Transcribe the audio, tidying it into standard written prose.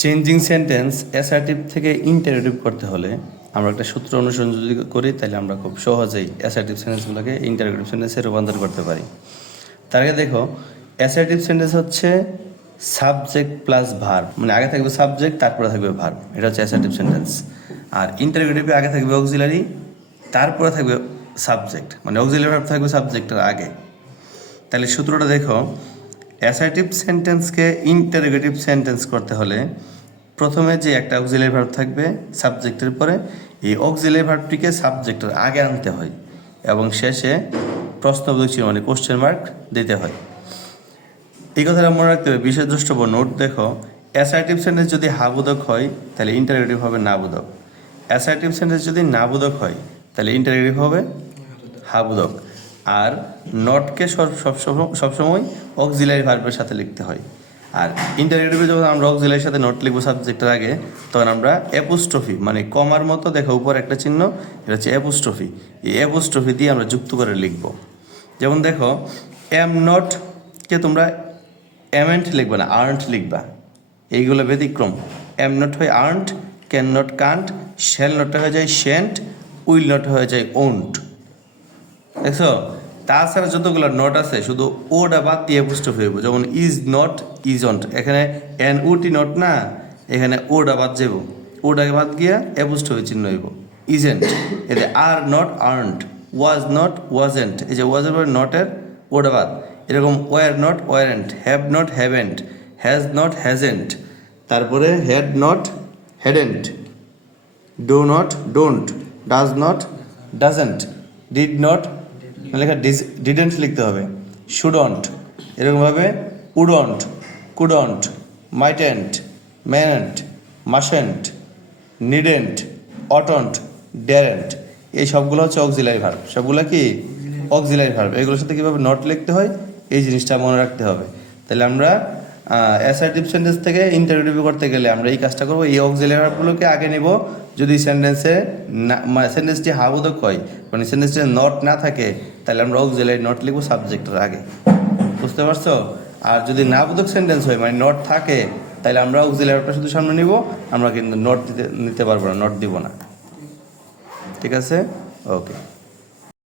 Changing sentence assertive থেকে interactive করতে হলে আমরা একটা সূত্র অনুসরণ যদি করি তাহলে আমরা খুব সহজেই অ্যাসার্টিভ সেন্টেন্সগুলোকে ইন্টারেটিভ সেন্টেন্সে রূপান্তর করতে পারি। তার আগে দেখো, অ্যাসার্টিভ সেন্টেন্স হচ্ছে সাবজেক্ট প্লাস ভার্ব, মানে আগে থাকবে সাবজেক্ট তারপরে থাকবে ভার্ব, এটা হচ্ছে অ্যাসার্টিভ সেন্টেন্স। আর ইন্টারোগেটিভে আগে থাকবে অক্সিলারি তারপরে থাকবে সাবজেক্ট, মানে অক্সিলারি ভার্ব থাকবে সাবজেক্টের আগে। তাহলে সূত্রটা দেখো, অ্যাসার্টিভ সেন্টেন্সকে ইন্টারোগেটিভ সেন্টেন্স করতে হলে প্রথমে যে একটা অক্সিলারি ভার্ব থাকবে সাবজেক্টের পরে, এই অক্সিলারি ভার্বটিকে সাবজেক্টের আগে আনতে হয় এবং শেষে প্রশ্নবোধক চিহ্ন মানে কোশ্চেন মার্ক দিতে হয়। এই কথাটা মনে রাখতে হবে। বিশেষ দ্রষ্টব্য নোট দেখো, অ্যাসার্টিভ সেন্টেন্স যদি হাবোধক হয় তাহলে ইন্টারোগেটিভ হবে নাবোধক, অ্যাসার্টিভ সেন্টেন্স যদি নাবোধক হয় তাহলে ইন্টারোগেটিভ হবে হাবোধক। আর নটকে সবসময় অক্সিলারি ভার্বের সাথে লিখতে হয়। আর ইন্টারোগেটিভে যখন আমরা অক্সিলারির সাথে নট লিখবো সাবজেক্টের আগে, তখন আমরা অ্যাপোস্ট্রফি মানে কমার মতো দেখো উপর একটা চিহ্ন, এটা হচ্ছে অ্যাপোস্ট্রফি, এই অ্যাপোস্ট্রফি দিয়ে আমরা যুক্ত করে লিখব। যেমন দেখো, এম নটকে তোমরা এমেন্ট লিখবে না, আর্নট লিখবা, এইগুলো ব্যতিক্রম। এম নট হয় aren't, can not can't, shall not হয়ে যায় শেন্ট, উইল নট হয়ে যায় ওন্ট। দেখছো, তাছাড়া যতগুলো নট আছে শুধু ওটা বাদ দিয়ে অ্যাপোস্ট্রফি হইব। যেমন ইজ নট ইজন্ট, এখানে এন উটি নট না, এখানে ওটা বাদ যাব, ওটাকে বাদ গিয়া অ্যাপোস্ট্রফি চিহ্ন হইব। ইজেন্ট, এতে are not aren't, was not wasn't, এই যে ওয়াজের পরে নটের ওটা বাদ। এরকম were not weren't, have not haven't, has not hasn't, তারপরে had not hadn't, do not don't, does not doesn't, did not লেখা ডিডেন্ট লিখতে হবে, শুডন্ট, এরকমভাবে wouldn't, couldn't, mightn't, mayn't, mustn't, needn't, oughtn't, daren't, এই সবগুলো হচ্ছে অক্সিলারি ভার্ব। সবগুলো কি অক্সিলারি ভার্ব, এগুলোর সাথে কীভাবে নট লিখতে হয় এই জিনিসটা মনে রাখতে হবে। তাহলে আমরা অ্যাসার্টিভ সেন্টেন্স থেকে ইন্টারোগেটিভ করতে গেলে আমরা এই কাজটা করবো, এই অক্সিলারি ভার্বগুলোকে আগে নেব। যদি সেন্টেন্সটি হাবোধক হয়, মানে সেন্টেন্সটি নট না থাকে, তাহলে আমরা অক্সিলারি নট লিখবো সাবজেক্টের আগে। বুঝতে পারছো? আর যদি নাবোধক সেন্টেন্স হয় মানে নট থাকে, তাহলে আমরা অক্সিলারি ভার্বটা শুধু সামনে নিব, আমরা কিন্তু নট নিতে পারবো না, নট দিব না। ঠিক আছে? ওকে।